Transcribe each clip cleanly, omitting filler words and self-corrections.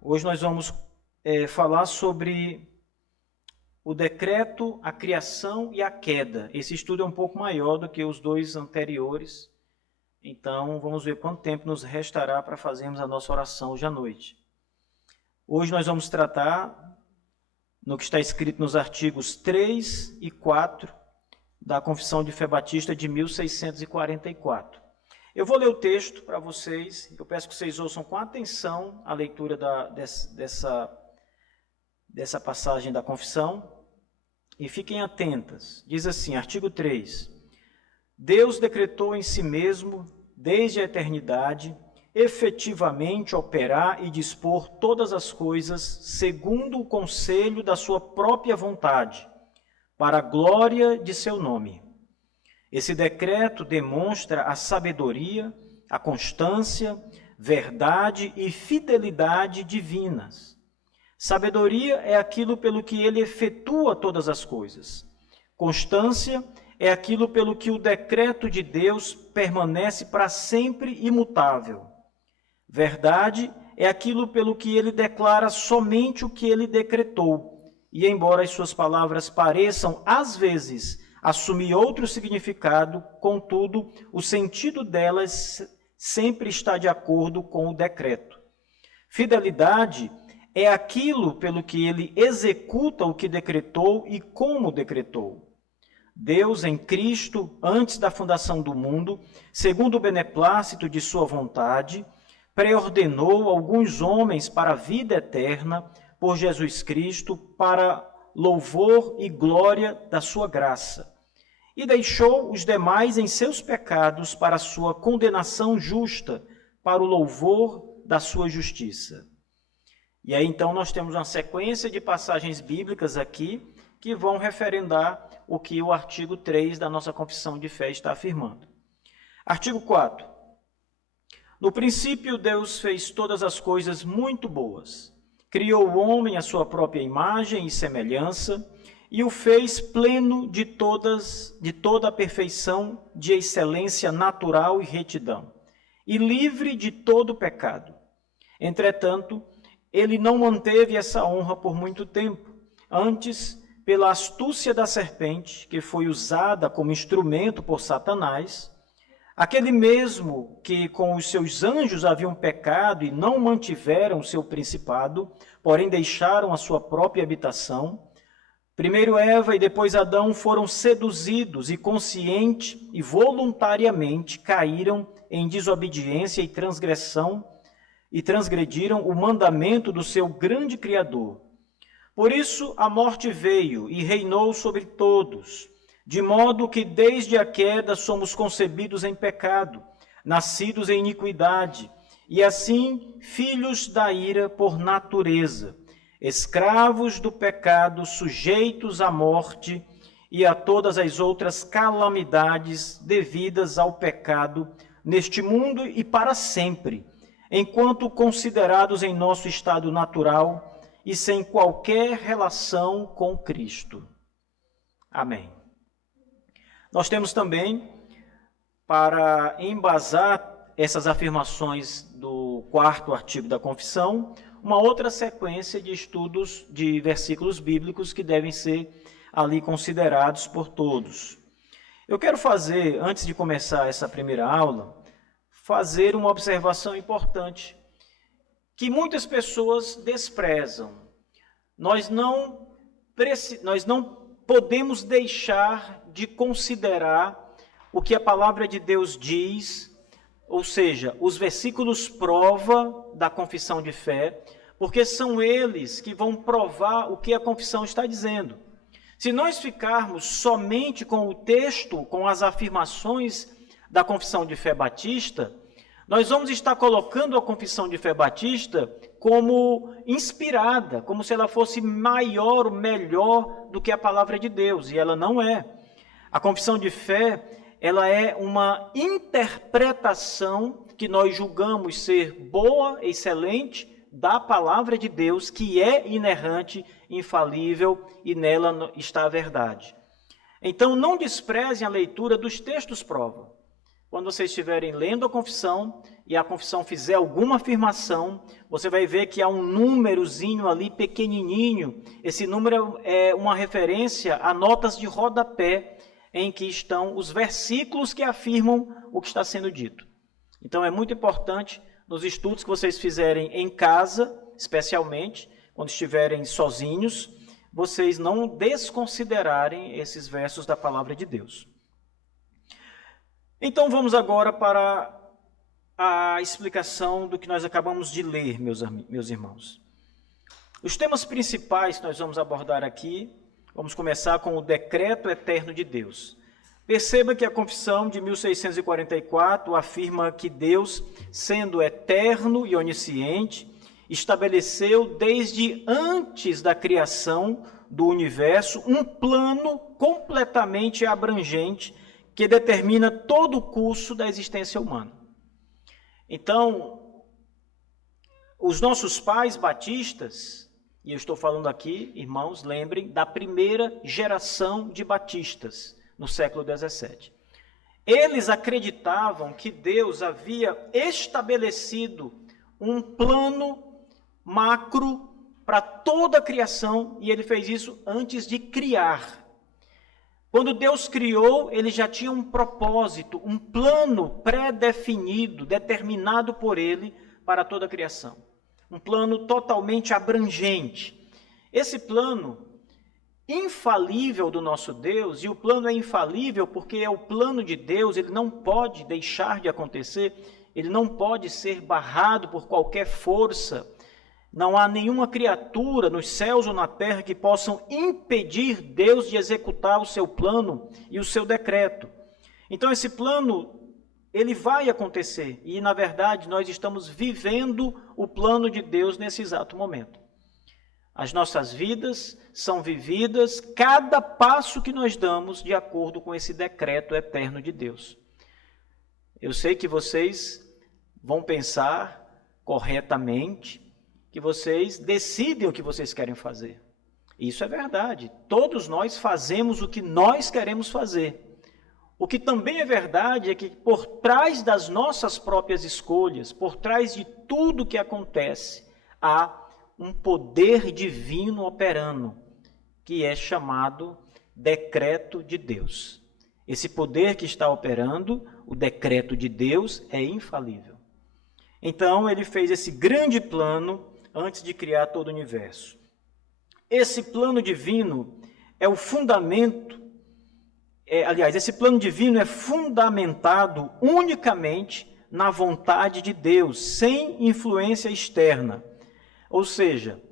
Hoje nós vamos falar sobre o decreto, a criação e a queda. Esse estudo é um pouco maior do que os dois anteriores, então vamos ver quanto tempo nos restará para fazermos a nossa oração hoje à noite. Hoje nós vamos tratar no que está escrito nos artigos 3 e 4 da Confissão de Fé Batista de 1644. Eu vou ler o texto para vocês, eu peço que vocês ouçam com atenção a leitura dessa passagem da confissão e fiquem atentas. Diz assim, artigo 3: Deus decretou em si mesmo, desde a eternidade, efetivamente operar e dispor todas as coisas segundo o conselho da sua própria vontade, para a glória de seu nome. Esse decreto demonstra a sabedoria, a constância, verdade e fidelidade divinas. Sabedoria é aquilo pelo que ele efetua todas as coisas. Constância é aquilo pelo que o decreto de Deus permanece para sempre imutável. Verdade é aquilo pelo que ele declara somente o que ele decretou. E embora as suas palavras pareçam, às vezes, assumir outro significado, contudo, o sentido delas sempre está de acordo com o decreto. Fidelidade é aquilo pelo que ele executa o que decretou e como decretou. Deus, em Cristo, antes da fundação do mundo, segundo o beneplácito de sua vontade, preordenou alguns homens para a vida eterna por Jesus Cristo, para louvor e glória da sua graça, e deixou os demais em seus pecados para a sua condenação justa, para o louvor da sua justiça. E aí então nós temos uma sequência de passagens bíblicas aqui que vão referendar o que o artigo 3 da nossa confissão de fé está afirmando. Artigo 4. No princípio, Deus fez todas as coisas muito boas. Criou o homem à sua própria imagem e semelhança e o fez pleno de toda a perfeição, de excelência natural e retidão, e livre de todo pecado. Entretanto, ele não manteve essa honra por muito tempo. Antes, pela astúcia da serpente, que foi usada como instrumento por Satanás, aquele mesmo que com os seus anjos haviam pecado e não mantiveram seu principado, porém deixaram a sua própria habitação, primeiro Eva e depois Adão foram seduzidos e consciente e voluntariamente caíram em desobediência e transgressão e transgrediram o mandamento do seu grande Criador. Por isso a morte veio e reinou sobre todos, de modo que desde a queda somos concebidos em pecado, nascidos em iniquidade, e assim filhos da ira por natureza, escravos do pecado, sujeitos à morte e a todas as outras calamidades devidas ao pecado neste mundo e para sempre, enquanto considerados em nosso estado natural e sem qualquer relação com Cristo. Amém. Nós temos também, para embasar essas afirmações do quarto artigo da confissão, uma outra sequência de estudos de versículos bíblicos que devem ser ali considerados por todos. Eu quero fazer, antes de começar essa primeira aula, fazer uma observação importante, que muitas pessoas desprezam. Nós não podemos deixar de considerar o que a palavra de Deus diz, ou seja, os versículos prova da confissão de fé, porque são eles que vão provar o que a confissão está dizendo. Se nós ficarmos somente com o texto, com as afirmações da confissão de fé batista, nós vamos estar colocando a confissão de fé batista como inspirada, como se ela fosse maior ou melhor do que a palavra de Deus, e ela não é. A confissão de fé, ela é uma interpretação que nós julgamos ser boa, excelente, da palavra de Deus, que é inerrante, infalível, e nela está a verdade. Então, não desprezem a leitura dos textos prova. Quando vocês estiverem lendo a confissão e a confissão fizer alguma afirmação, você vai ver que há um númerozinho ali pequenininho. Esse número é uma referência a notas de rodapé em que estão os versículos que afirmam o que está sendo dito. Então é muito importante nos estudos que vocês fizerem em casa, especialmente quando estiverem sozinhos, vocês não desconsiderarem esses versos da palavra de Deus. Então vamos agora para a explicação do que nós acabamos de ler, meus irmãos. Os temas principais que nós vamos abordar aqui, vamos começar com o decreto eterno de Deus. Perceba que a confissão de 1644 afirma que Deus, sendo eterno e onisciente, estabeleceu desde antes da criação do universo um plano completamente abrangente que determina todo o curso da existência humana. Então, os nossos pais batistas, e eu estou falando aqui, irmãos, lembrem, da primeira geração de batistas no século XVII. Eles acreditavam que Deus havia estabelecido um plano macro para toda a criação, e ele fez isso antes de criar. Quando Deus criou, ele já tinha um propósito, um plano pré-definido, determinado por ele para toda a criação. Um plano totalmente abrangente. Esse plano infalível do nosso Deus, e o plano é infalível porque é o plano de Deus, ele não pode deixar de acontecer, ele não pode ser barrado por qualquer força. Não há nenhuma criatura nos céus ou na terra que possam impedir Deus de executar o seu plano e o seu decreto. Então esse plano, ele vai acontecer e na verdade nós estamos vivendo o plano de Deus nesse exato momento. As nossas vidas são vividas, cada passo que nós damos de acordo com esse decreto eterno de Deus. Eu sei que vocês vão pensar corretamente, que vocês decidem o que vocês querem fazer. Isso é verdade. Todos nós fazemos o que nós queremos fazer. O que também é verdade é que por trás das nossas próprias escolhas, por trás de tudo que acontece, há um poder divino operando, que é chamado decreto de Deus. Esse poder que está operando, o decreto de Deus, é infalível. Então, ele fez esse grande plano antes de criar todo o universo. Esse plano divino é o fundamento, esse plano divino é fundamentado unicamente na vontade de Deus, sem influência externa. Ou seja,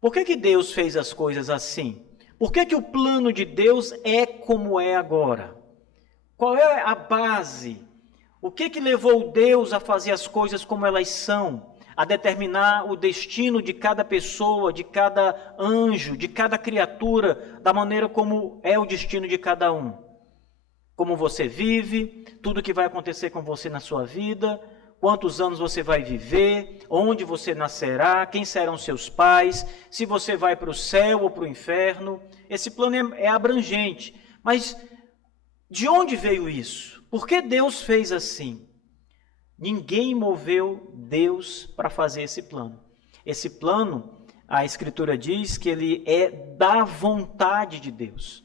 por que Deus fez as coisas assim? Por que o plano de Deus é como é agora? Qual é a base? O que levou Deus a fazer as coisas como elas são? A determinar o destino de cada pessoa, de cada anjo, de cada criatura, da maneira como é o destino de cada um. Como você vive, tudo que vai acontecer com você na sua vida, quantos anos você vai viver, onde você nascerá, quem serão seus pais, se você vai para o céu ou para o inferno. Esse plano é abrangente. Mas de onde veio isso? Por que Deus fez assim? Ninguém moveu Deus para fazer esse plano. Esse plano, a Escritura diz que ele é da vontade de Deus.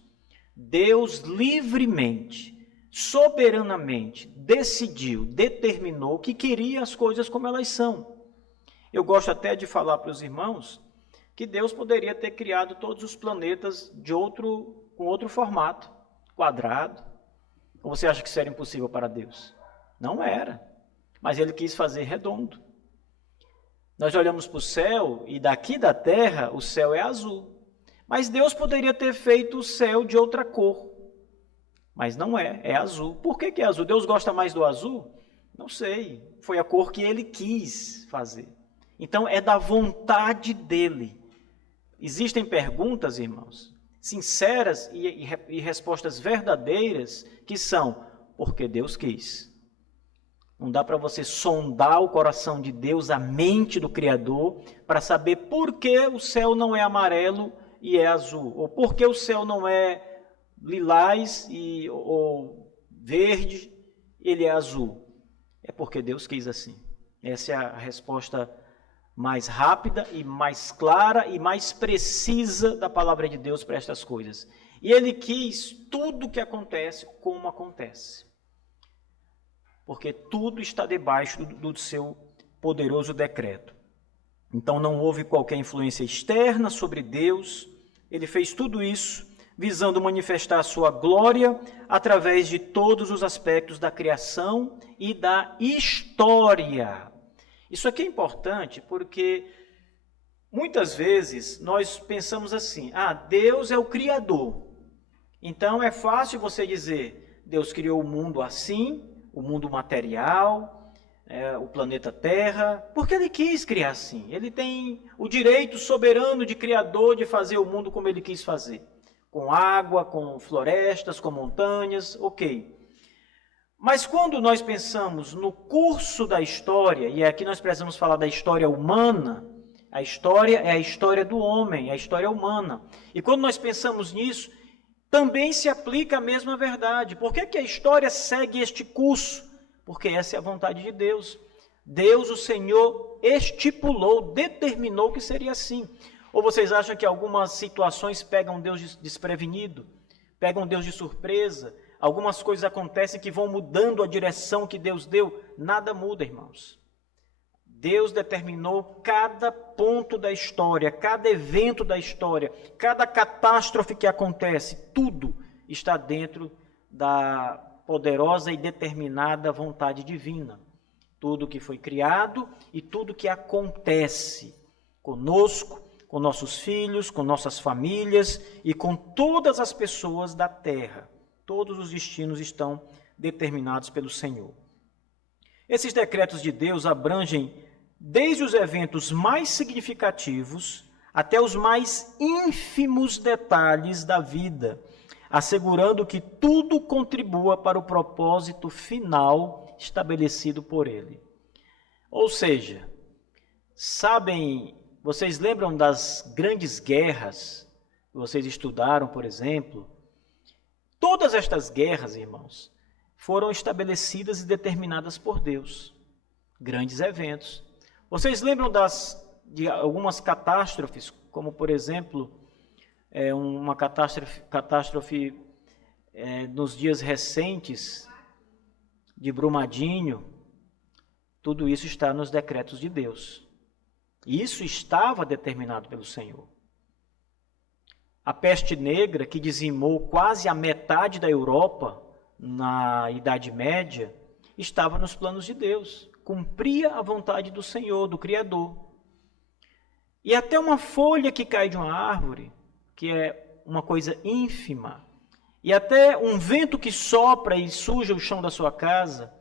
Deus livremente, soberanamente, decidiu, determinou que queria as coisas como elas são. Eu gosto até de falar para os irmãos que Deus poderia ter criado todos os planetas com outro formato, quadrado. Ou você acha que isso era impossível para Deus? Não era. Mas ele quis fazer redondo. Nós olhamos para o céu e daqui da terra o céu é azul. Mas Deus poderia ter feito o céu de outra cor. Mas não é azul. Por que é azul? Deus gosta mais do azul? Não sei. Foi a cor que ele quis fazer. Então é da vontade dele. Existem perguntas, irmãos, sinceras e respostas verdadeiras que são porque Deus quis. Não dá para você sondar o coração de Deus, a mente do Criador, para saber por que o céu não é amarelo e é azul, ou por que o céu não é lilás ou verde ele é azul? É porque Deus quis assim. Essa é a resposta mais rápida e mais clara e mais precisa da palavra de Deus para estas coisas. E ele quis tudo o que acontece como acontece. Porque tudo está debaixo do seu poderoso decreto. Então não houve qualquer influência externa sobre Deus. Ele fez tudo isso visando manifestar a sua glória através de todos os aspectos da criação e da história. Isso aqui é importante porque muitas vezes nós pensamos assim: Deus é o Criador. Então é fácil você dizer, Deus criou o mundo assim, o mundo material, o planeta Terra, porque Ele quis criar assim. Ele tem o direito soberano de Criador de fazer o mundo como Ele quis fazer. Com água, com florestas, com montanhas, ok. Mas quando nós pensamos no curso da história, e aqui nós precisamos falar da história humana, a história é a história do homem, a história humana. E quando nós pensamos nisso, também se aplica a mesma verdade. Por que a história segue este curso? Porque essa é a vontade de Deus. Deus, o Senhor, estipulou, determinou que seria assim. Ou vocês acham que algumas situações pegam Deus desprevenido? Pegam Deus de surpresa? Algumas coisas acontecem que vão mudando a direção que Deus deu? Nada muda, irmãos. Deus determinou cada ponto da história, cada evento da história, cada catástrofe que acontece, tudo está dentro da poderosa e determinada vontade divina. Tudo que foi criado e tudo que acontece conosco, com nossos filhos, com nossas famílias e com todas as pessoas da terra. Todos os destinos estão determinados pelo Senhor. Esses decretos de Deus abrangem desde os eventos mais significativos até os mais ínfimos detalhes da vida, assegurando que tudo contribua para o propósito final estabelecido por Ele. Ou seja, vocês lembram das grandes guerras que vocês estudaram, por exemplo? Todas estas guerras, irmãos, foram estabelecidas e determinadas por Deus. Grandes eventos. Vocês lembram de algumas catástrofes, como, por exemplo, uma catástrofe nos dias recentes de Brumadinho? Tudo isso está nos decretos de Deus. E isso estava determinado pelo Senhor. A peste negra, que dizimou quase a metade da Europa na Idade Média, estava nos planos de Deus. Cumpria a vontade do Senhor, do Criador. E até uma folha que cai de uma árvore, que é uma coisa ínfima, e até um vento que sopra e suja o chão da sua casa,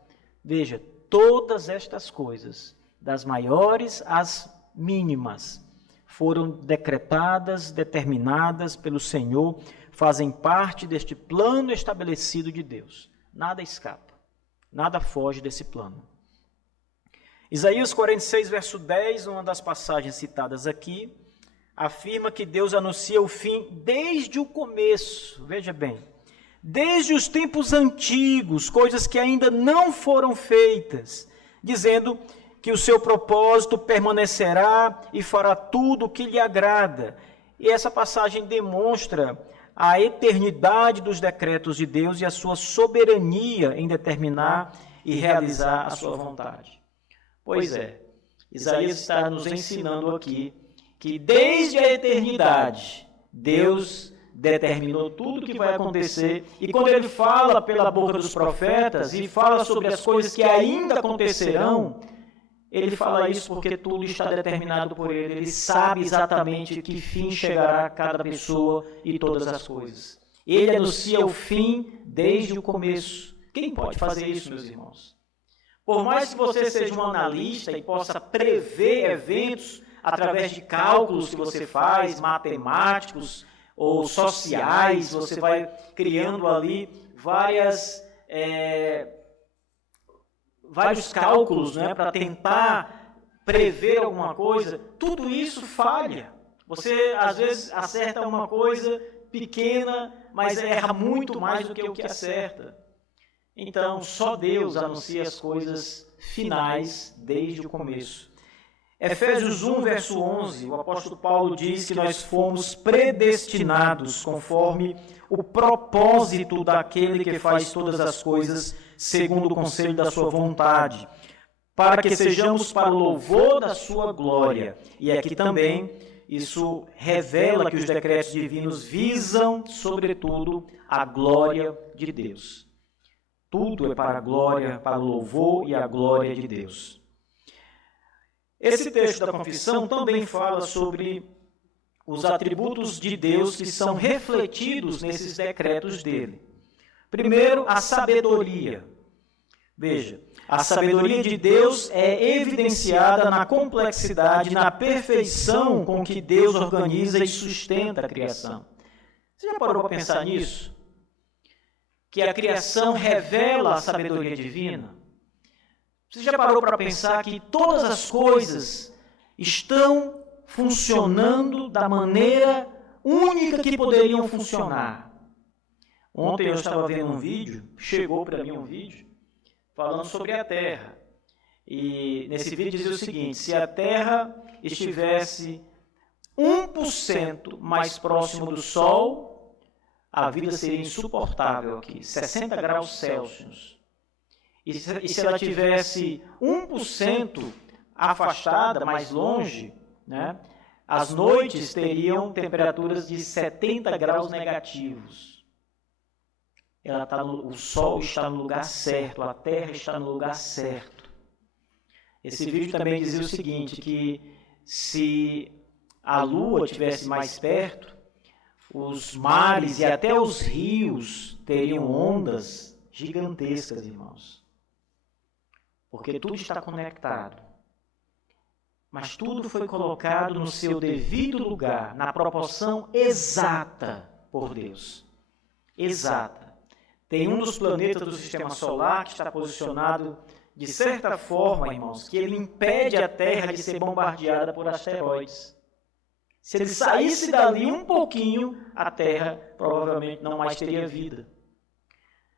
veja, todas estas coisas, das maiores às mínimas, foram decretadas, determinadas pelo Senhor, fazem parte deste plano estabelecido de Deus. Nada escapa, nada foge desse plano. Isaías 46, verso 10, uma das passagens citadas aqui, afirma que Deus anuncia o fim desde o começo. Veja bem, desde os tempos antigos, coisas que ainda não foram feitas, dizendo que o seu propósito permanecerá e fará tudo o que lhe agrada. E essa passagem demonstra a eternidade dos decretos de Deus e a sua soberania em determinar e realizar a sua vontade. Pois é, Isaías está nos ensinando aqui que desde a eternidade, Deus determinou tudo o que vai acontecer, e quando ele fala pela boca dos profetas e fala sobre as coisas que ainda acontecerão, ele fala isso porque tudo está determinado por ele. Ele sabe exatamente que fim chegará a cada pessoa e todas as coisas. Ele anuncia o fim desde o começo. Quem pode fazer isso, meus irmãos? Por mais que você seja um analista e possa prever eventos através de cálculos que você faz, matemáticos ou sociais, você vai criando ali vários cálculos, né, para tentar prever alguma coisa, tudo isso falha. Você, às vezes, acerta uma coisa pequena, mas erra muito mais do que o que acerta. Então, só Deus anuncia as coisas finais desde o começo. Efésios 1, verso 11, o apóstolo Paulo diz que nós fomos predestinados conforme o propósito daquele que faz todas as coisas segundo o conselho da sua vontade, para que sejamos para o louvor da sua glória. E aqui também isso revela que os decretos divinos visam, sobretudo, a glória de Deus. Tudo é para a glória, para o louvor e a glória de Deus. Esse texto da confissão também fala sobre os atributos de Deus que são refletidos nesses decretos dele. Primeiro, a sabedoria. Veja, a sabedoria de Deus é evidenciada na complexidade, na perfeição com que Deus organiza e sustenta a criação. Você já parou para pensar nisso? Que a criação revela a sabedoria divina? Você já parou para pensar que todas as coisas estão funcionando da maneira única que poderiam funcionar? Ontem eu estava vendo um vídeo, chegou para mim um vídeo, falando sobre a Terra. E nesse vídeo dizia o seguinte: se a Terra estivesse 1% mais próximo do Sol, a vida seria insuportável aqui, 60 graus Celsius. E se ela tivesse 1% afastada, mais longe, né, as noites teriam temperaturas de 70 graus negativos. O Sol está no lugar certo, a Terra está no lugar certo. Esse vídeo também dizia o seguinte, que se a Lua estivesse mais perto, os mares e até os rios teriam ondas gigantescas, irmãos. Porque tudo está conectado. Mas tudo foi colocado no seu devido lugar, na proporção exata por Deus. Exata. Tem um dos planetas do Sistema Solar que está posicionado de certa forma, irmãos, que ele impede a Terra de ser bombardeada por asteroides. Se ele saísse dali um pouquinho, a Terra provavelmente não mais teria vida.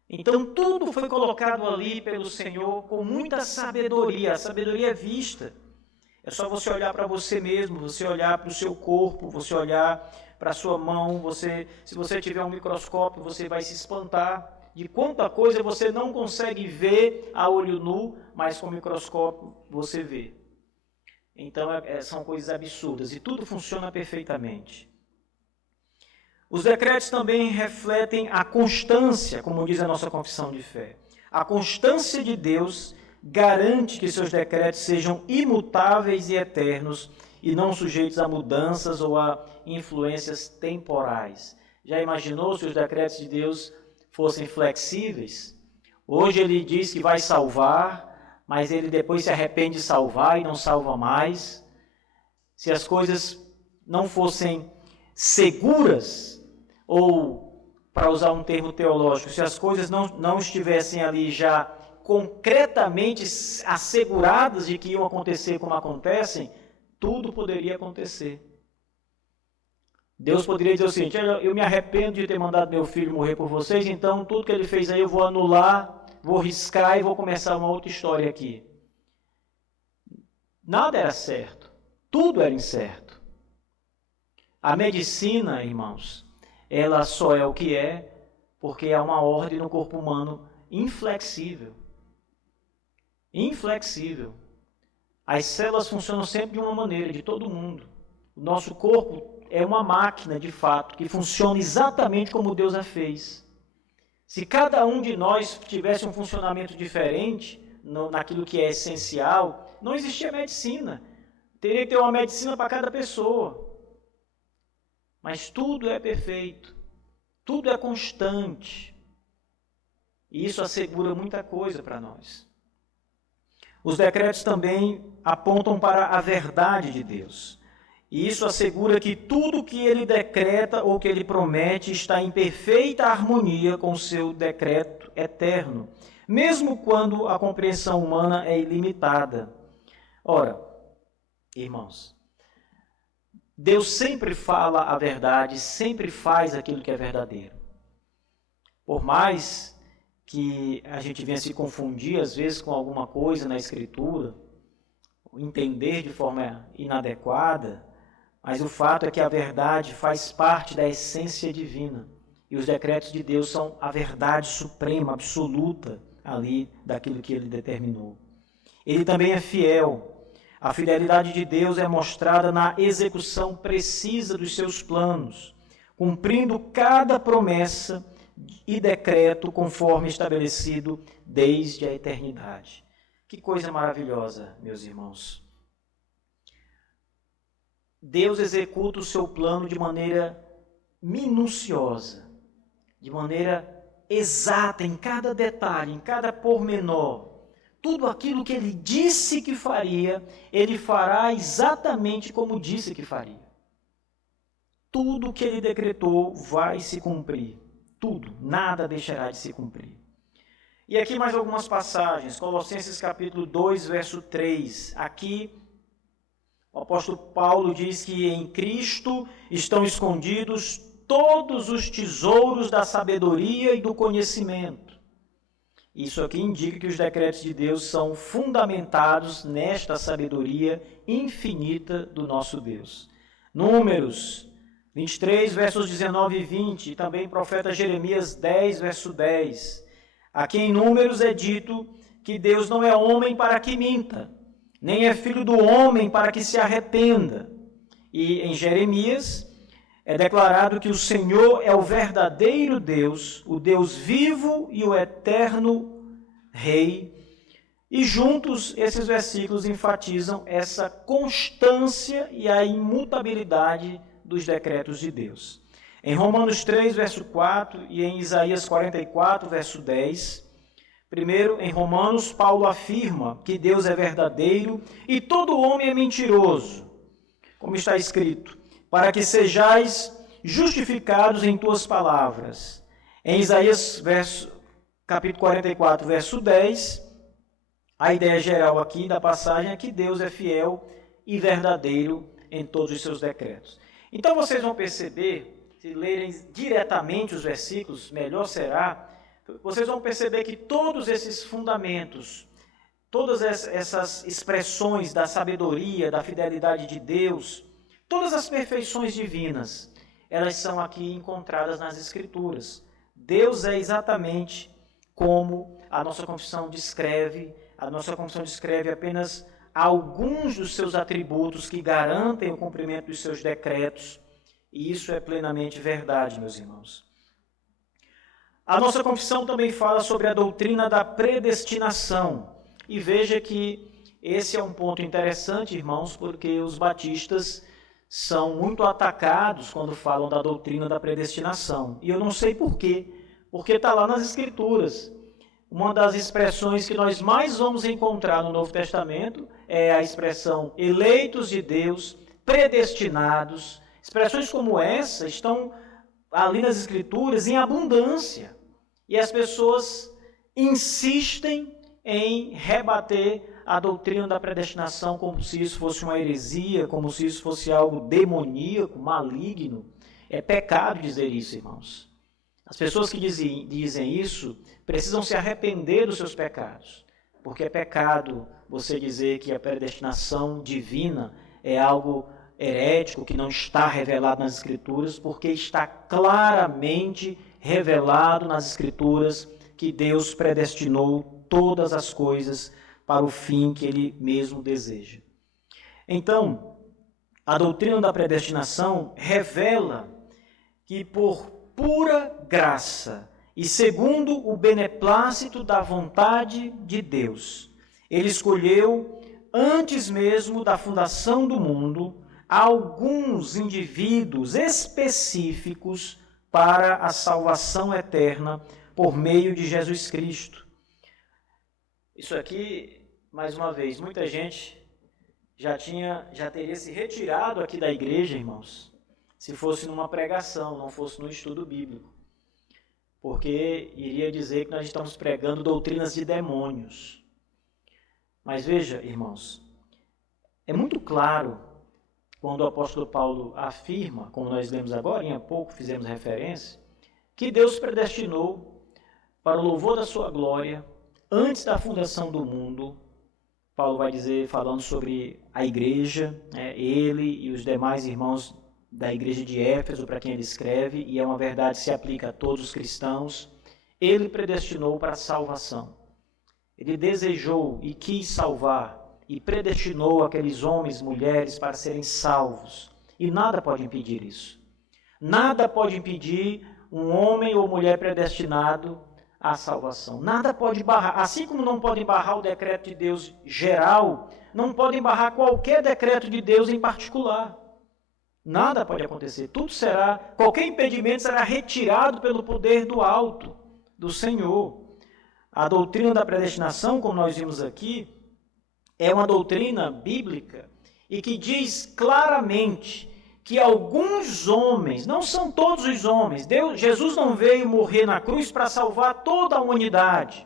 Então, tudo foi colocado ali pelo Senhor com muita sabedoria. A sabedoria é vista. É só você olhar para você mesmo, você olhar para o seu corpo, você olhar para a sua mão. Se você tiver um microscópio, você vai se espantar de quanta coisa você não consegue ver a olho nu, mas com o microscópio você vê. Então, são coisas absurdas e tudo funciona perfeitamente. Os decretos também refletem a constância, como diz a nossa confissão de fé. A constância de Deus garante que seus decretos sejam imutáveis e eternos e não sujeitos a mudanças ou a influências temporais. Já imaginou se os decretos de Deus fossem flexíveis? Hoje ele diz que vai salvar, mas ele depois se arrepende de salvar e não salva mais. Se as coisas não fossem seguras, ou, para usar um termo teológico, se as coisas não estivessem ali já concretamente asseguradas de que iam acontecer como acontecem, tudo poderia acontecer. Deus poderia dizer o seguinte: eu me arrependo de ter mandado meu filho morrer por vocês, então tudo que ele fez aí eu vou anular, vou riscar e vou começar uma outra história aqui. Nada era certo, tudo era incerto. A medicina, irmãos, ela só é o que é porque há uma ordem no corpo humano inflexível. Inflexível. As células funcionam sempre de uma maneira, de todo mundo. O nosso corpo é uma máquina, de fato, que funciona exatamente como Deus a fez. Se cada um de nós tivesse um funcionamento diferente naquilo que é essencial, não existia medicina. Teria que ter uma medicina para cada pessoa. Mas tudo é perfeito, tudo é constante. E isso assegura muita coisa para nós. Os decretos também apontam para a verdade de Deus. E isso assegura que tudo que ele decreta ou que ele promete está em perfeita harmonia com o seu decreto eterno, mesmo quando a compreensão humana é ilimitada. Ora, irmãos, Deus sempre fala a verdade, sempre faz aquilo que é verdadeiro. Por mais que a gente venha se confundir, às vezes, com alguma coisa na Escritura, entender de forma inadequada, mas o fato é que a verdade faz parte da essência divina. E os decretos de Deus são a verdade suprema, absoluta, ali daquilo que ele determinou. Ele também é fiel. A fidelidade de Deus é mostrada na execução precisa dos seus planos, cumprindo cada promessa e decreto conforme estabelecido desde a eternidade. Que coisa maravilhosa, meus irmãos. Deus executa o seu plano de maneira minuciosa, de maneira exata, em cada detalhe, em cada pormenor. Tudo aquilo que ele disse que faria, ele fará exatamente como disse que faria. Tudo que ele decretou vai se cumprir. Tudo, nada deixará de se cumprir. E aqui mais algumas passagens. Colossenses capítulo 2, verso 3. Aqui o apóstolo Paulo diz que em Cristo estão escondidos todos os tesouros da sabedoria e do conhecimento. Isso aqui indica que os decretos de Deus são fundamentados nesta sabedoria infinita do nosso Deus. Números 23, versos 19 e 20, e também profeta Jeremias 10, verso 10. Aqui em Números é dito que Deus não é homem para que minta, nem é filho do homem para que se arrependa. E em Jeremias é declarado que o Senhor é o verdadeiro Deus, o Deus vivo e o eterno Rei. E juntos esses versículos enfatizam essa constância e a imutabilidade dos decretos de Deus. Em Romanos 3, verso 4 e em Isaías 44, verso 10, primeiro, em Romanos, Paulo afirma que Deus é verdadeiro e todo homem é mentiroso, como está escrito, para que sejais justificados em tuas palavras. Em Isaías, capítulo 44, verso 10, a ideia geral aqui da passagem é que Deus é fiel e verdadeiro em todos os seus decretos. Então vocês vão perceber, se lerem diretamente os versículos, melhor será, vocês vão perceber que todos esses fundamentos, todas essas expressões da sabedoria, da fidelidade de Deus, todas as perfeições divinas, elas são aqui encontradas nas Escrituras. Deus é exatamente como a nossa confissão descreve. A nossa confissão descreve apenas alguns dos seus atributos que garantem o cumprimento dos seus decretos. E isso é plenamente verdade, meus irmãos. A nossa confissão também fala sobre a doutrina da predestinação. E veja que esse é um ponto interessante, irmãos, porque os batistas são muito atacados quando falam da doutrina da predestinação. E eu não sei por quê, porque está lá nas Escrituras. Uma das expressões que nós mais vamos encontrar no Novo Testamento é a expressão eleitos de Deus, predestinados. Expressões como essa estão ali nas Escrituras em abundância. E as pessoas insistem em rebater a doutrina da predestinação como se isso fosse uma heresia, como se isso fosse algo demoníaco, maligno. É pecado dizer isso, irmãos. As pessoas que dizem isso precisam se arrepender dos seus pecados, porque é pecado você dizer que a predestinação divina é algo herético, que não está revelado nas Escrituras, porque está claramente revelado nas Escrituras que Deus predestinou todas as coisas para o fim que Ele mesmo deseja. Então, a doutrina da predestinação revela que por pura graça e segundo o beneplácito da vontade de Deus, Ele escolheu, antes mesmo da fundação do mundo, alguns indivíduos específicos para a salvação eterna por meio de Jesus Cristo. Isso aqui, mais uma vez, muita gente já teria se retirado aqui da igreja, irmãos, se fosse numa pregação, não fosse no estudo bíblico. Porque iria dizer que nós estamos pregando doutrinas de demônios. Mas veja, irmãos, é muito claro quando o apóstolo Paulo afirma, como nós lemos agora, há pouco fizemos referência, que Deus predestinou para o louvor da sua glória, antes da fundação do mundo. Paulo vai dizer, falando sobre a igreja, ele e os demais irmãos da igreja de Éfeso, para quem ele escreve, e é uma verdade que se aplica a todos os cristãos. Ele predestinou para a salvação. Ele desejou e quis salvar e predestinou aqueles homens e mulheres para serem salvos. E nada pode impedir isso. Nada pode impedir um homem ou mulher predestinado à salvação. Nada pode barrar. Assim como não podem barrar o decreto de Deus geral, não podem barrar qualquer decreto de Deus em particular. Nada pode acontecer. Qualquer impedimento será retirado pelo poder do alto, do Senhor. A doutrina da predestinação, como nós vimos aqui, é uma doutrina bíblica e que diz claramente que alguns homens, não são todos os homens, Jesus não veio morrer na cruz para salvar toda a humanidade.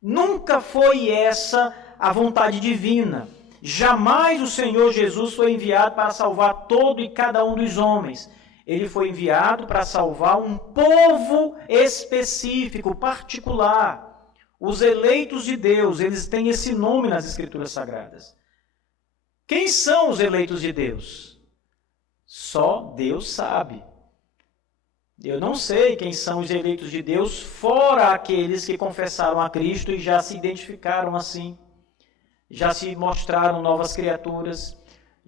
Nunca foi essa a vontade divina. Jamais o Senhor Jesus foi enviado para salvar todo e cada um dos homens. Ele foi enviado para salvar um povo específico, particular. Os eleitos de Deus, eles têm esse nome nas Escrituras Sagradas. Quem são os eleitos de Deus? Só Deus sabe. Eu não sei quem são os eleitos de Deus, fora aqueles que confessaram a Cristo e já se identificaram assim. Já se mostraram novas criaturas,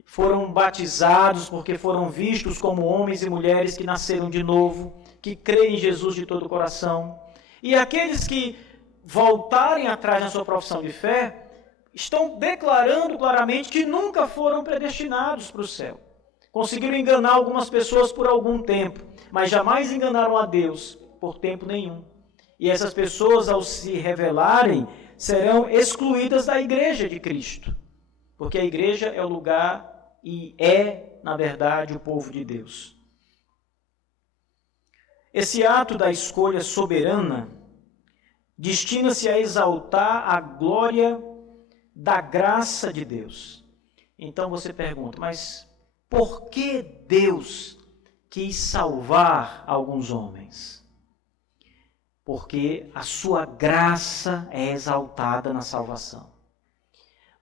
foram batizados porque foram vistos como homens e mulheres que nasceram de novo, que creem em Jesus de todo o coração. E aqueles que voltarem atrás na sua profissão de fé, estão declarando claramente que nunca foram predestinados para o céu. Conseguiram enganar algumas pessoas por algum tempo, mas jamais enganaram a Deus por tempo nenhum. E essas pessoas, ao se revelarem, serão excluídas da igreja de Cristo, porque a igreja é o lugar e na verdade, o povo de Deus. Esse ato da escolha soberana destina-se a exaltar a glória da graça de Deus. Então você pergunta, mas por que Deus quis salvar alguns homens? Porque a sua graça é exaltada na salvação.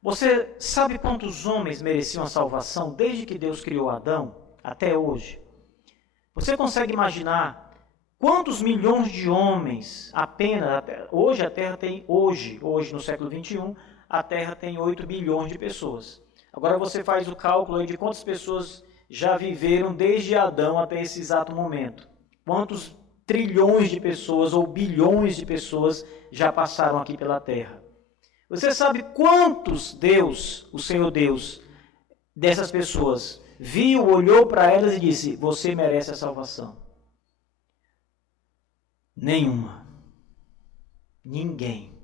Você sabe quantos homens mereciam a salvação desde que Deus criou Adão até hoje? Você consegue imaginar quantos milhões de homens apenas, hoje a Terra tem, hoje no século XXI, a Terra tem 8 bilhões de pessoas. Agora você faz o cálculo aí de quantas pessoas já viveram desde Adão até esse exato momento. Quantos trilhões de pessoas ou bilhões de pessoas já passaram aqui pela Terra. Você sabe quantos Deus, o Senhor Deus, dessas pessoas, viu, olhou para elas e disse, você merece a salvação? Nenhuma. Ninguém.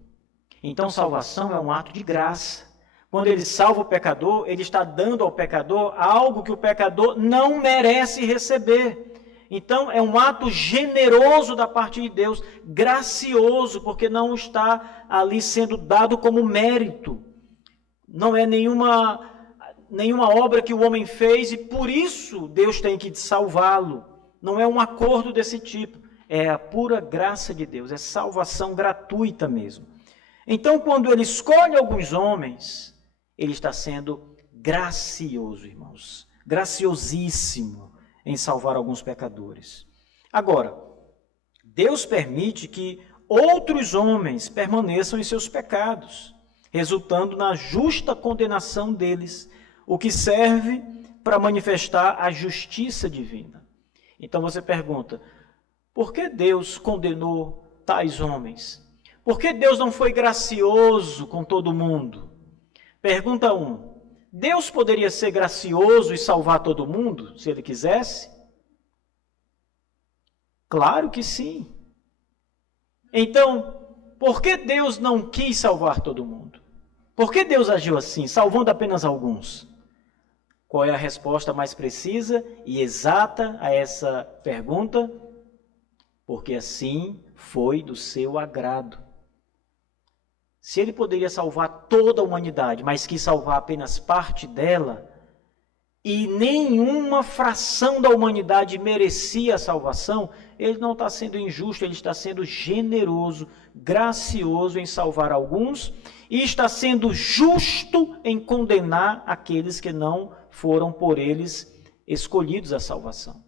Então, salvação é um ato de graça. Quando ele salva o pecador, ele está dando ao pecador algo que o pecador não merece receber. Então, é um ato generoso da parte de Deus, gracioso, porque não está ali sendo dado como mérito. Não é nenhuma obra que o homem fez e por isso Deus tem que salvá-lo. Não é um acordo desse tipo. É a pura graça de Deus, é salvação gratuita mesmo. Então, quando ele escolhe alguns homens, ele está sendo gracioso, irmãos, graciosíssimo em salvar alguns pecadores. Agora, Deus permite que outros homens permaneçam em seus pecados, resultando na justa condenação deles, o que serve para manifestar a justiça divina. Então você pergunta, por que Deus condenou tais homens? Por que Deus não foi gracioso com todo mundo? Pergunta 1. Deus poderia ser gracioso e salvar todo mundo, se ele quisesse? Claro que sim. Então, por que Deus não quis salvar todo mundo? Por que Deus agiu assim, salvando apenas alguns? Qual é a resposta mais precisa e exata a essa pergunta? Porque assim foi do seu agrado. Se ele poderia salvar toda a humanidade, mas quis salvar apenas parte dela, e nenhuma fração da humanidade merecia a salvação, ele não está sendo injusto, ele está sendo generoso, gracioso em salvar alguns e está sendo justo em condenar aqueles que não foram por eles escolhidos à salvação.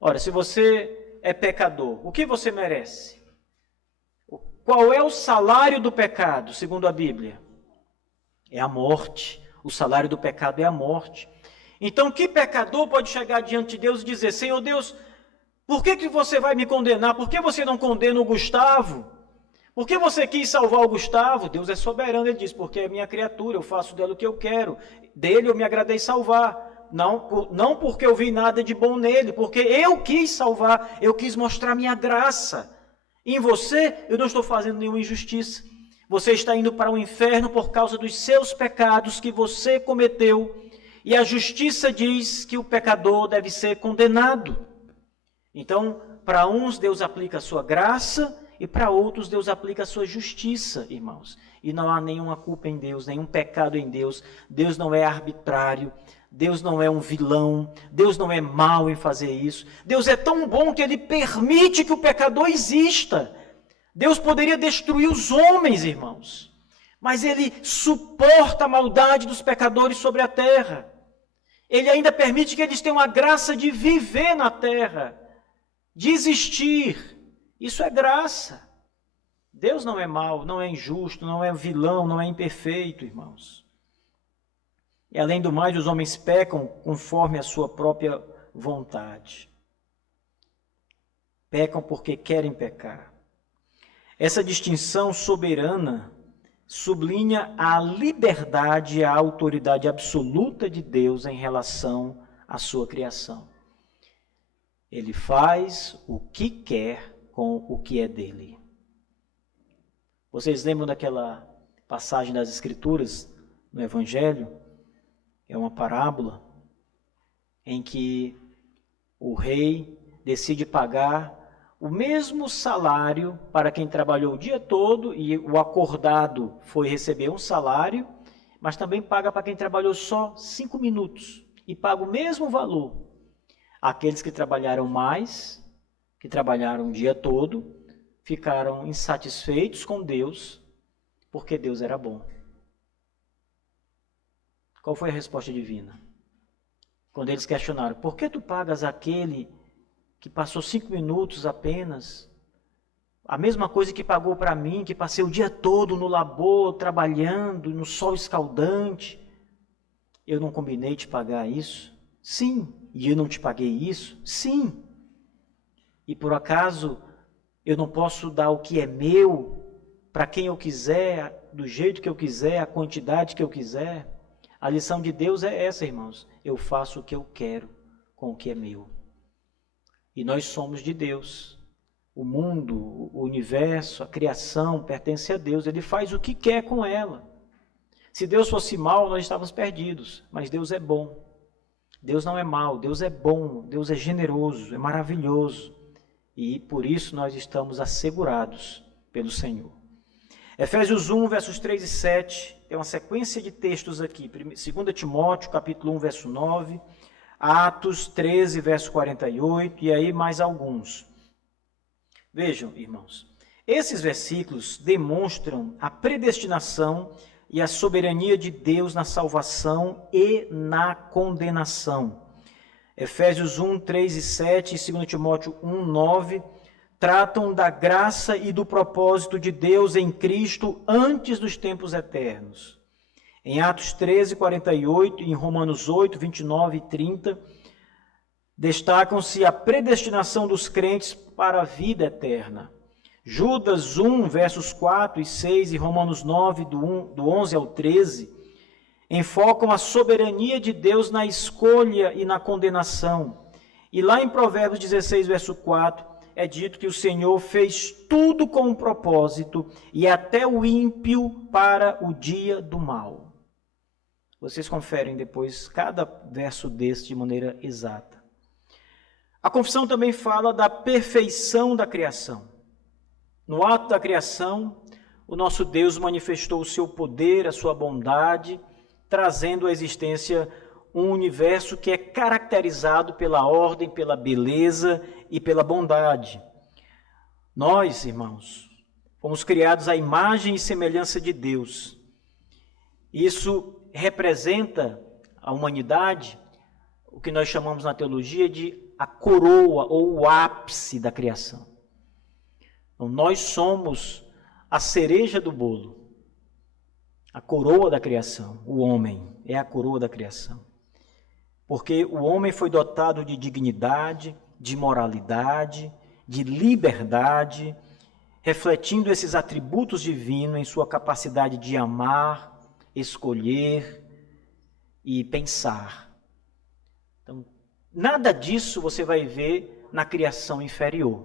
Ora, se você é pecador, o que você merece? Qual é o salário do pecado, segundo a Bíblia? É a morte. O salário do pecado é a morte. Então, que pecador pode chegar diante de Deus e dizer: Senhor Deus, por que você vai me condenar? Por que você não condena o Gustavo? Por que você quis salvar o Gustavo? Deus é soberano, ele diz, porque é minha criatura, eu faço dela o que eu quero. Dele eu me agradei salvar. Não porque eu vi nada de bom nele, porque eu quis salvar, eu quis mostrar minha graça. Em você, eu não estou fazendo nenhuma injustiça. Você está indo para o inferno por causa dos seus pecados que você cometeu. E a justiça diz que o pecador deve ser condenado. Então, para uns Deus aplica a sua graça e para outros Deus aplica a sua justiça, irmãos. E não há nenhuma culpa em Deus, nenhum pecado em Deus. Deus não é arbitrário. Deus não é um vilão, Deus não é mau em fazer isso. Deus é tão bom que Ele permite que o pecador exista. Deus poderia destruir os homens, irmãos, mas Ele suporta a maldade dos pecadores sobre a terra. Ele ainda permite que eles tenham a graça de viver na terra, de existir. Isso é graça. Deus não é mau, não é injusto, não é vilão, não é imperfeito, irmãos. E além do mais, os homens pecam conforme a sua própria vontade. Pecam porque querem pecar. Essa distinção soberana sublinha a liberdade e a autoridade absoluta de Deus em relação à sua criação. Ele faz o que quer com o que é dele. Vocês lembram daquela passagem das Escrituras no Evangelho? É uma parábola em que o rei decide pagar o mesmo salário para quem trabalhou o dia todo, e o acordado foi receber um salário, mas também paga para quem trabalhou só 5 minutos, e paga o mesmo valor. Aqueles que trabalharam mais, que trabalharam o dia todo, ficaram insatisfeitos com Deus, porque Deus era bom. Qual foi a resposta divina? Quando eles questionaram: por que tu pagas aquele que passou 5 minutos apenas, a mesma coisa que pagou para mim, que passei o dia todo no labor, trabalhando, no sol escaldante? Eu não combinei te pagar isso? Sim. E eu não te paguei isso? Sim. E por acaso eu não posso dar o que é meu para quem eu quiser, do jeito que eu quiser, a quantidade que eu quiser? A lição de Deus é essa, irmãos. Eu faço o que eu quero com o que é meu. E nós somos de Deus. O mundo, o universo, a criação pertence a Deus. Ele faz o que quer com ela. Se Deus fosse mau, nós estávamos perdidos. Mas Deus é bom. Deus não é mau, Deus é bom, Deus é generoso, é maravilhoso. E por isso nós estamos assegurados pelo Senhor. Efésios 1, versos 3 e 7, tem uma sequência de textos aqui. 2 Timóteo, capítulo 1, verso 9, Atos 13, verso 48, e aí mais alguns. Vejam, irmãos, esses versículos demonstram a predestinação e a soberania de Deus na salvação e na condenação. Efésios 1, 3 e 7 e 2 Timóteo 1, 9 tratam da graça e do propósito de Deus em Cristo antes dos tempos eternos. Em Atos 13, 48 e em Romanos 8, 29 e 30, destacam-se a predestinação dos crentes para a vida eterna. Judas 1, versos 4 e 6 e Romanos 9, do 11 ao 13, enfocam a soberania de Deus na escolha e na condenação. E lá em Provérbios 16, verso 4, é dito que o Senhor fez tudo com um propósito e até o ímpio para o dia do mal. Vocês conferem depois cada verso desse de maneira exata. A confissão também fala da perfeição da criação. No ato da criação, o nosso Deus manifestou o seu poder, a sua bondade, trazendo à existência um universo que é caracterizado pela ordem, pela beleza e pela bondade. Nós, irmãos, fomos criados à imagem e semelhança de Deus. Isso representa a humanidade, o que nós chamamos na teologia de a coroa ou o ápice da criação. Então, nós somos a cereja do bolo, a coroa da criação. O homem é a coroa da criação. Porque o homem foi dotado de dignidade, de moralidade, de liberdade, refletindo esses atributos divinos em sua capacidade de amar, escolher e pensar. Então, nada disso você vai ver na criação inferior.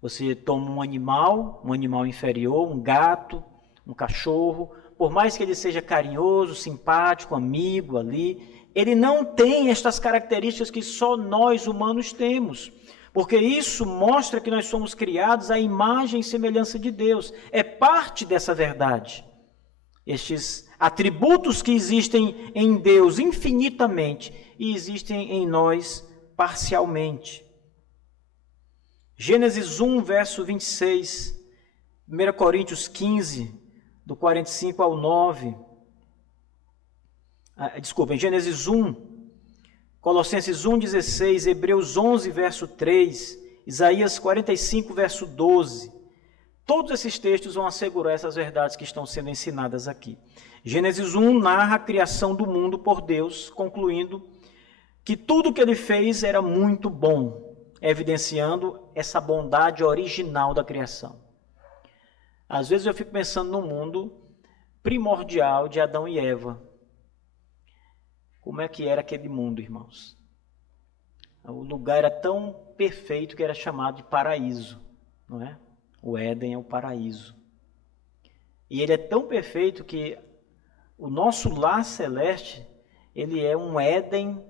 Você toma um animal inferior, um gato, um cachorro, por mais que ele seja carinhoso, simpático, amigo ali, ele não tem estas características que só nós humanos temos. Porque isso mostra que nós somos criados à imagem e semelhança de Deus. É parte dessa verdade. Estes atributos que existem em Deus infinitamente e existem em nós parcialmente. Gênesis 1, verso 26, 1 Coríntios 15, do 45 ao 9. Gênesis 1, Colossenses 1, 16, Hebreus 11, verso 3, Isaías 45, verso 12. Todos esses textos vão assegurar essas verdades que estão sendo ensinadas aqui. Gênesis 1 narra a criação do mundo por Deus, concluindo que tudo que ele fez era muito bom, evidenciando essa bondade original da criação. Às vezes eu fico pensando no mundo primordial de Adão e Eva. Como é que era aquele mundo, irmãos? O lugar era tão perfeito que era chamado de paraíso, não é? O Éden é o paraíso. E ele é tão perfeito que o nosso lar celeste, ele é um Éden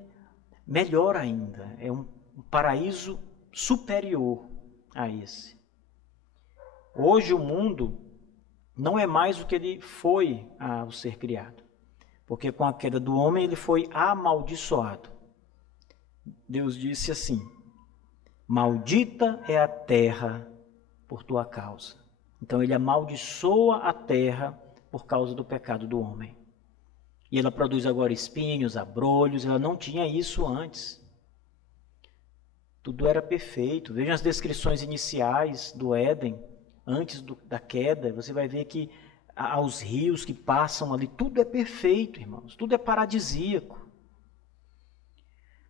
melhor ainda. É um paraíso superior a esse. Hoje o mundo não é mais o que ele foi ao ser criado. Porque com a queda do homem ele foi amaldiçoado. Deus disse assim: maldita é a terra por tua causa. Então ele amaldiçoa a terra por causa do pecado do homem. E ela produz agora espinhos, abrolhos, ela não tinha isso antes. Tudo era perfeito. Vejam as descrições iniciais do Éden, antes da queda. Você vai ver que aos rios que passam ali, tudo é perfeito, irmãos. Tudo é paradisíaco.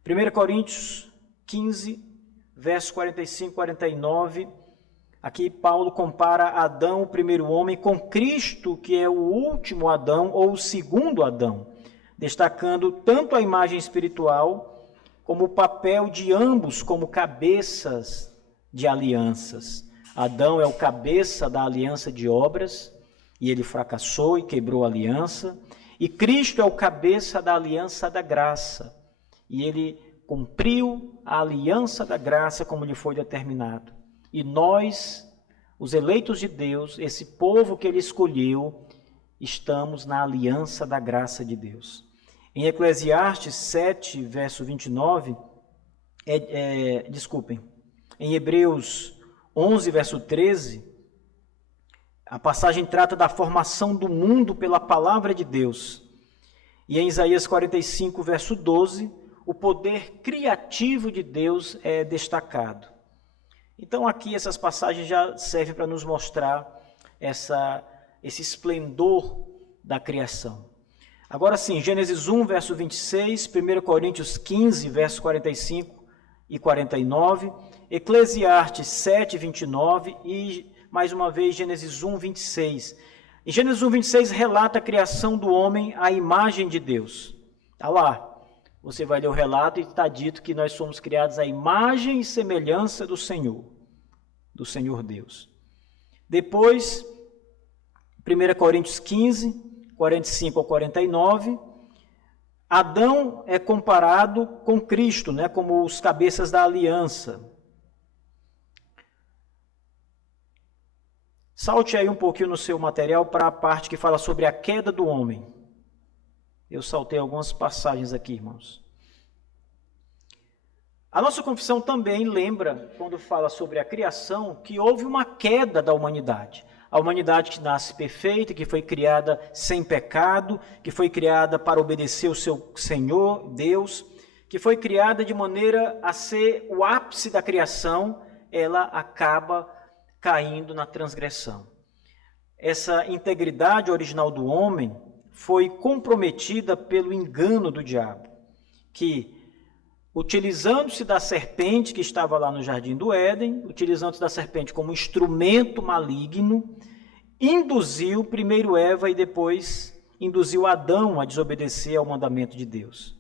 1 Coríntios 15, versos 45 e 49. Aqui Paulo compara Adão, o primeiro homem, com Cristo, que é o último Adão, ou o segundo Adão, destacando tanto a imagem espiritual, como o papel de ambos como cabeças de alianças. Adão é o cabeça da aliança de obras, e ele fracassou e quebrou a aliança. E Cristo é o cabeça da aliança da graça, e ele cumpriu a aliança da graça como lhe foi determinado. E nós, os eleitos de Deus, esse povo que ele escolheu, estamos na aliança da graça de Deus. Em Eclesiastes 7, verso 29, em Hebreus 11, verso 13, a passagem trata da formação do mundo pela palavra de Deus. E em Isaías 45, verso 12, o poder criativo de Deus é destacado. Então aqui essas passagens já servem para nos mostrar esse esplendor da criação. Agora sim, Gênesis 1, verso 26, 1 Coríntios 15, verso 45 e 49, Eclesiastes 7, 29 e, mais uma vez, Gênesis 1, 26. Em Gênesis 1, 26 relata a criação do homem à imagem de Deus. Está lá. Você vai ler o relato e está dito que nós somos criados à imagem e semelhança do Senhor Deus. Depois, 1 Coríntios 15, 45 ao 49, Adão é comparado com Cristo, né, como os cabeças da aliança. Salte aí um pouquinho no seu material para a parte que fala sobre a queda do homem. Eu saltei algumas passagens aqui, irmãos. A nossa confissão também lembra, quando fala sobre a criação, que houve uma queda da humanidade. A humanidade que nasce perfeita, que foi criada sem pecado, que foi criada para obedecer o seu Senhor, Deus, que foi criada de maneira a ser o ápice da criação, ela acaba caindo na transgressão. Essa integridade original do homem foi comprometida pelo engano do diabo, que, utilizando-se da serpente que estava lá no Jardim do Éden, utilizando-se da serpente como instrumento maligno, induziu primeiro Eva e depois induziu Adão a desobedecer ao mandamento de Deus.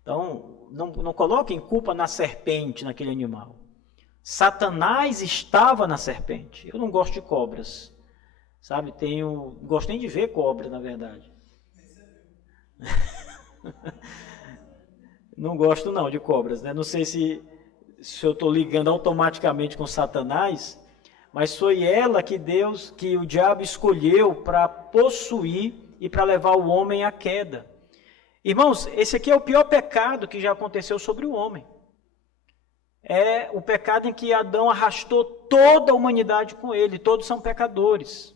Então, não coloquem culpa na serpente, naquele animal. Satanás estava na serpente. Eu não gosto de cobras, sabe? Gosto nem de ver cobra, na verdade. Não gosto não de cobras, né? Não sei se eu estou ligando automaticamente com Satanás, mas foi ela que o diabo escolheu para possuir e para levar o homem à queda. Irmãos, esse aqui é o pior pecado que já aconteceu sobre o homem. É o pecado em que Adão arrastou toda a humanidade com ele. Todos são pecadores.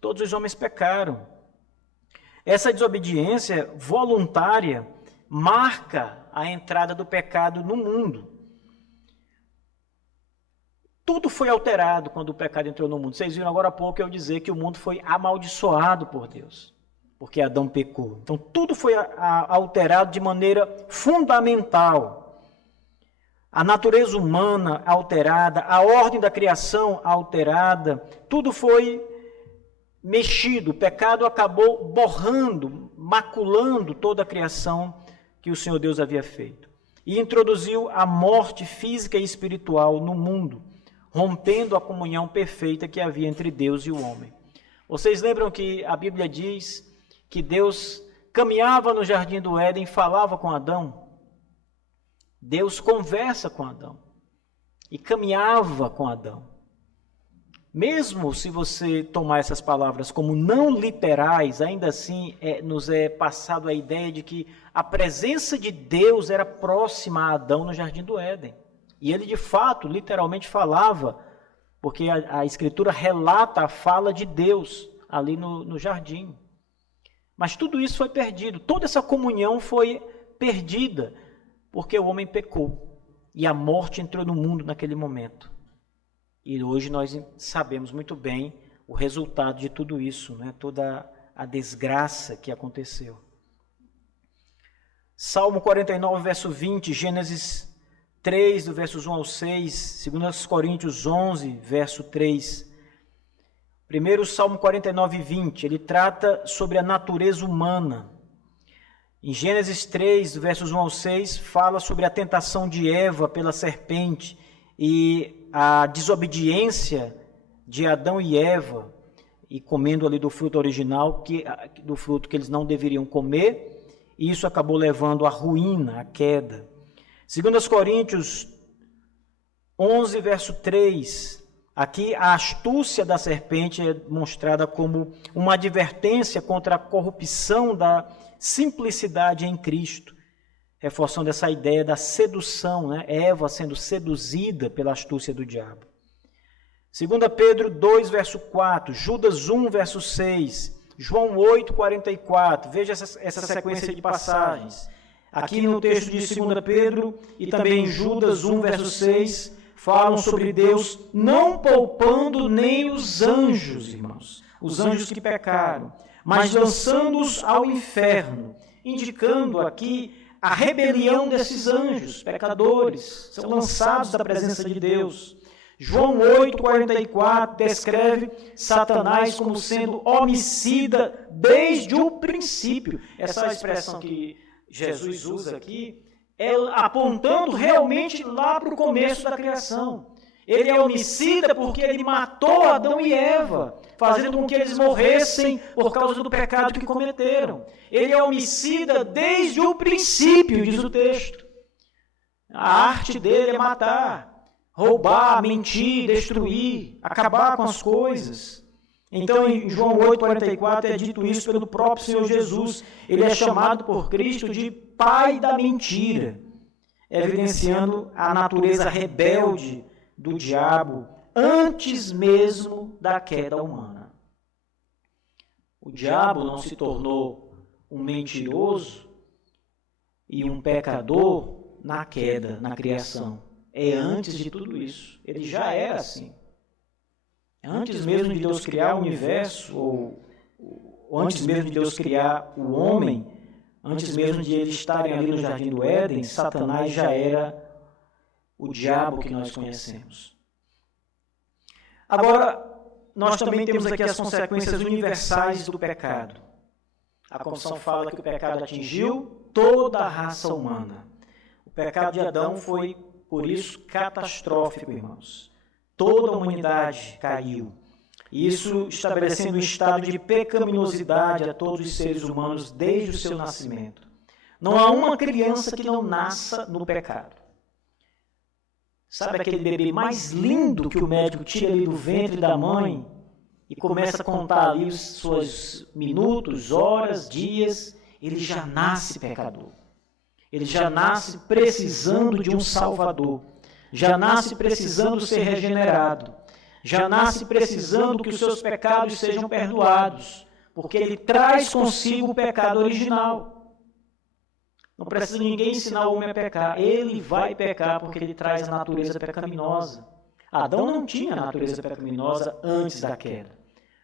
Todos os homens pecaram. Essa desobediência voluntária marca a entrada do pecado no mundo. Tudo foi alterado quando o pecado entrou no mundo. Vocês viram agora há pouco eu dizer que o mundo foi amaldiçoado por Deus, porque Adão pecou. Então tudo foi alterado de maneira fundamental. A natureza humana alterada, a ordem da criação alterada, tudo foi mexido. O pecado acabou borrando, maculando toda a criação que o Senhor Deus havia feito. E introduziu a morte física e espiritual no mundo, rompendo a comunhão perfeita que havia entre Deus e o homem. Vocês lembram que a Bíblia diz que Deus caminhava no jardim do Éden e falava com Adão? Deus conversa com Adão e caminhava com Adão. Mesmo se você tomar essas palavras como não literais, ainda assim nos é passado a ideia de que a presença de Deus era próxima a Adão no Jardim do Éden. E ele de fato, literalmente falava, porque a Escritura relata a fala de Deus ali no jardim. Mas tudo isso foi perdido, toda essa comunhão foi perdida, porque o homem pecou e a morte entrou no mundo naquele momento. E hoje nós sabemos muito bem o resultado de tudo isso, né? Toda a desgraça que aconteceu. Salmo 49, verso 20, Gênesis 3, do versos 1 ao 6, 2 Coríntios 11, verso 3. Primeiro, Salmo 49, 20, ele trata sobre a natureza humana. Em Gênesis 3, versos 1 ao 6, fala sobre a tentação de Eva pela serpente e a desobediência de Adão e Eva, e comendo ali do fruto original, do fruto que eles não deveriam comer, e isso acabou levando à ruína, à queda. 2 Coríntios 11, verso 3, aqui a astúcia da serpente é mostrada como uma advertência contra a corrupção da simplicidade em Cristo, reforçando essa ideia da sedução, né? Eva sendo seduzida pela astúcia do diabo. 2 Pedro 2, verso 4, Judas 1, verso 6, João 8, 44, veja essa sequência de passagens. Aqui no texto de 2 Pedro e também em Judas 1, verso 6, falam sobre Deus não poupando nem os anjos, irmãos, os anjos que pecaram, mas lançando-os ao inferno, indicando aqui a rebelião desses anjos, pecadores, são lançados da presença de Deus. João 8, 44 descreve Satanás como sendo homicida desde o princípio. Essa expressão que Jesus usa aqui é apontando realmente lá para o começo da criação. Ele é homicida porque ele matou Adão e Eva, fazendo com que eles morressem por causa do pecado que cometeram. Ele é homicida desde o princípio, diz o texto. A arte dele é matar, roubar, mentir, destruir, acabar com as coisas. Então, em João 8,44 é dito isso pelo próprio Senhor Jesus. Ele é chamado por Cristo de pai da mentira, evidenciando a natureza rebelde do diabo antes mesmo da queda humana. O diabo não se tornou um mentiroso e um pecador na queda, na criação. É antes de tudo isso. Ele já era assim. Antes mesmo de Deus criar o universo, ou antes mesmo de Deus criar o homem, antes mesmo de eles estarem ali no Jardim do Éden, Satanás já era o diabo que nós conhecemos. Agora, nós também temos aqui as consequências universais do pecado. A confissão fala que o pecado atingiu toda a raça humana. O pecado de Adão foi, por isso, catastrófico, irmãos. Toda a humanidade caiu. Isso estabelecendo um estado de pecaminosidade a todos os seres humanos desde o seu nascimento. Não há uma criança que não nasça no pecado. Sabe aquele bebê mais lindo que o médico tira ali do ventre da mãe e começa a contar ali os seus minutos, horas, dias? Ele já nasce pecador. Ele já nasce precisando de um Salvador. Já nasce precisando ser regenerado. Já nasce precisando que os seus pecados sejam perdoados, porque ele traz consigo o pecado original. Não precisa ninguém ensinar o homem a pecar. Ele vai pecar porque ele traz a natureza pecaminosa. Adão não tinha a natureza pecaminosa antes da queda.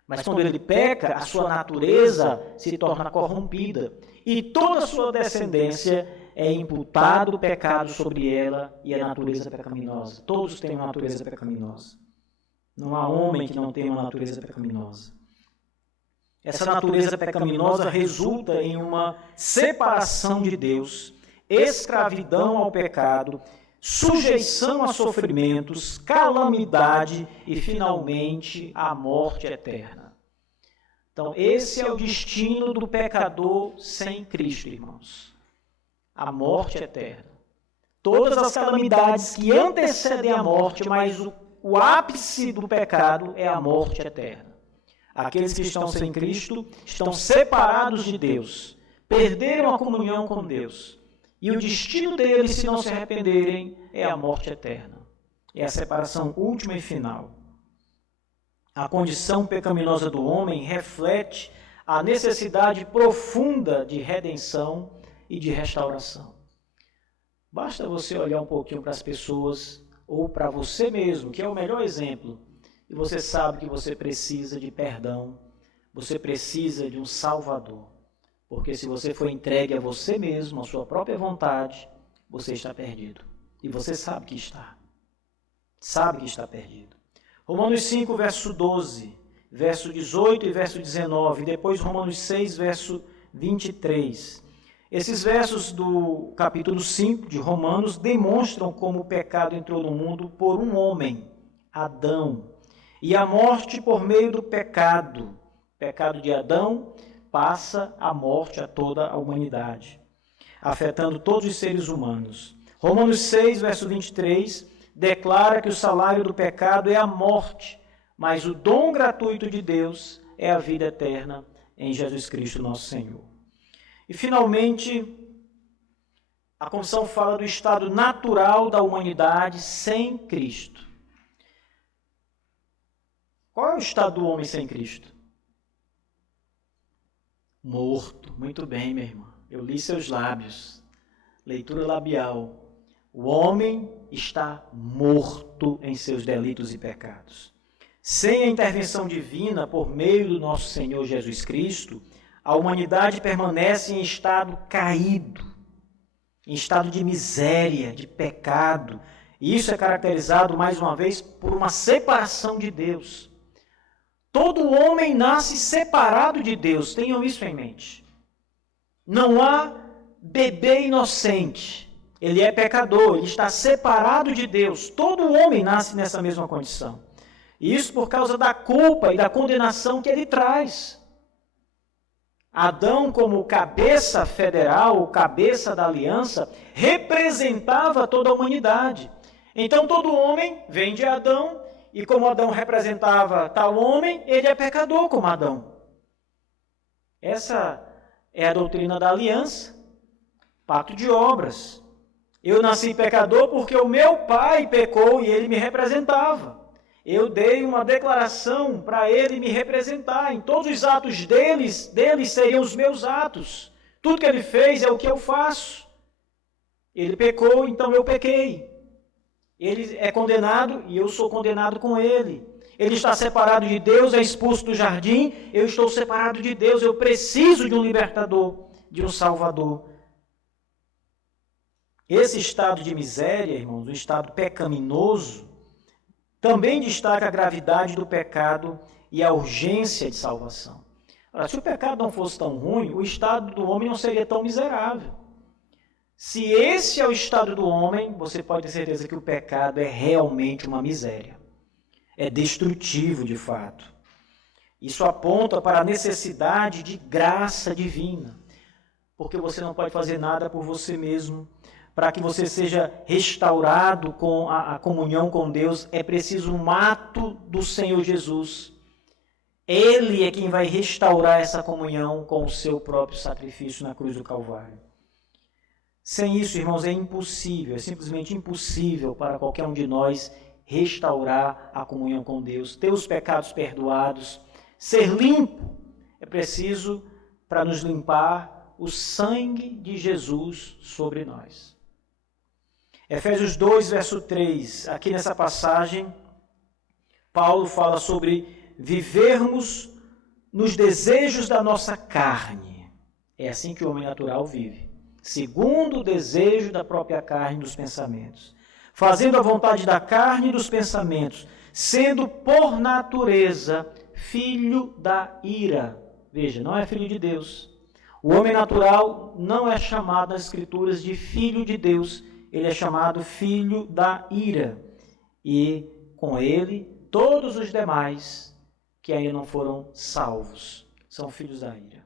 Mas quando ele peca, a sua natureza se torna corrompida. E toda a sua descendência é imputado o pecado sobre ela e a natureza pecaminosa. Todos têm uma natureza pecaminosa. Não há homem que não tenha uma natureza pecaminosa. Essa natureza pecaminosa resulta em uma separação de Deus, escravidão ao pecado, sujeição a sofrimentos, calamidade e, finalmente, a morte eterna. Então, esse é o destino do pecador sem Cristo, irmãos. A morte eterna. Todas as calamidades que antecedem a morte, mas o ápice do pecado é a morte eterna. Aqueles que estão sem Cristo estão separados de Deus, perderam a comunhão com Deus. E o destino deles, se não se arrependerem, é a morte eterna. É a separação última e final. A condição pecaminosa do homem reflete a necessidade profunda de redenção e de restauração. Basta você olhar um pouquinho para as pessoas ou para você mesmo, que é o melhor exemplo, e você sabe que você precisa de perdão, você precisa de um Salvador. Porque se você for entregue a você mesmo, à sua própria vontade, você está perdido. E você sabe que está. Sabe que está perdido. Romanos 5, verso 12, verso 18 e verso 19, e depois Romanos 6, verso 23. Esses versos do capítulo 5 de Romanos demonstram como o pecado entrou no mundo por um homem, Adão, e a morte por meio do pecado. O pecado de Adão passa a morte a toda a humanidade, afetando todos os seres humanos. Romanos 6, verso 23, declara que o salário do pecado é a morte, mas o dom gratuito de Deus é a vida eterna em Jesus Cristo, nosso Senhor. E, finalmente, a confissão fala do estado natural da humanidade sem Cristo. Qual é o estado do homem sem Cristo? Morto. Muito bem, minha irmã. Eu li seus lábios. Leitura labial. O homem está morto em seus delitos e pecados. Sem a intervenção divina por meio do nosso Senhor Jesus Cristo, a humanidade permanece em estado caído, em estado de miséria, de pecado. E isso é caracterizado, mais uma vez, por uma separação de Deus. Todo homem nasce separado de Deus, tenham isso em mente. Não há bebê inocente, ele é pecador, ele está separado de Deus. Todo homem nasce nessa mesma condição. E isso por causa da culpa e da condenação que ele traz. Adão, como cabeça federal, cabeça da aliança, representava toda a humanidade. Então todo homem vem de Adão e como Adão representava tal homem, ele é pecador como Adão. Essa é a doutrina da aliança, pacto de obras. Eu nasci pecador porque o meu pai pecou e ele me representava. Eu dei uma declaração para ele me representar. Em todos os atos deles seriam os meus atos. Tudo que ele fez é o que eu faço. Ele pecou, então eu pequei. Ele é condenado e eu sou condenado com ele. Ele está separado de Deus, é expulso do jardim, eu estou separado de Deus, eu preciso de um libertador, de um salvador. Esse estado de miséria, irmãos, um estado pecaminoso, também destaca a gravidade do pecado e a urgência de salvação. Ora, se o pecado não fosse tão ruim, o estado do homem não seria tão miserável. Se esse é o estado do homem, você pode ter certeza que o pecado é realmente uma miséria. É destrutivo, de fato. Isso aponta para a necessidade de graça divina, porque você não pode fazer nada por você mesmo. Para que você seja restaurado com a comunhão com Deus, é preciso um ato do Senhor Jesus. Ele é quem vai restaurar essa comunhão com o seu próprio sacrifício na cruz do Calvário. Sem isso, irmãos, é impossível, é simplesmente impossível para qualquer um de nós restaurar a comunhão com Deus, ter os pecados perdoados, ser limpo. É preciso, para nos limpar, o sangue de Jesus sobre nós. Efésios 2, verso 3, aqui nessa passagem, Paulo fala sobre vivermos nos desejos da nossa carne. É assim que o homem natural vive, segundo o desejo da própria carne e dos pensamentos, fazendo a vontade da carne e dos pensamentos, sendo por natureza filho da ira. Veja, não é filho de Deus. O homem natural não é chamado nas Escrituras de filho de Deus, ele é chamado filho da ira. E com ele, todos os demais que ainda não foram salvos são filhos da ira.